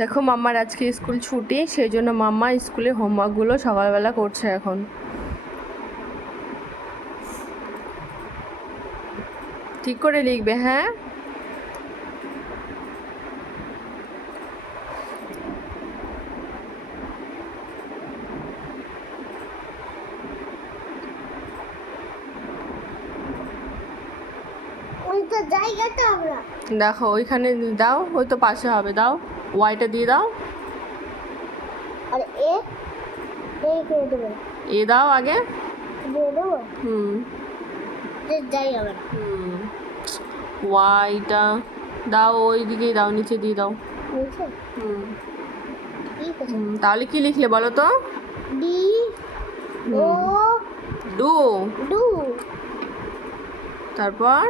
দেখো মাম্মার আজকে স্কুল ছুটি সেই জন্য মাম্মা স্কুলে হোমওয়ার্কগুলো সকালবেলা করছে এখন। ঠিক করে লিখবে হ্যাঁ? দেখো ওইখানে দাও ওই তো পাশে হবে দাও। ওয়াইটা দিয়ে দাও। আর এ এ দাও আগে। হুম। হুম। ওয়াইটা দাও ওই দিকেই দাও নিচে দিয়ে দাও। হুম। তাহলে কি লিখলে বলো তো? ডি ও ডু ডু তারপর?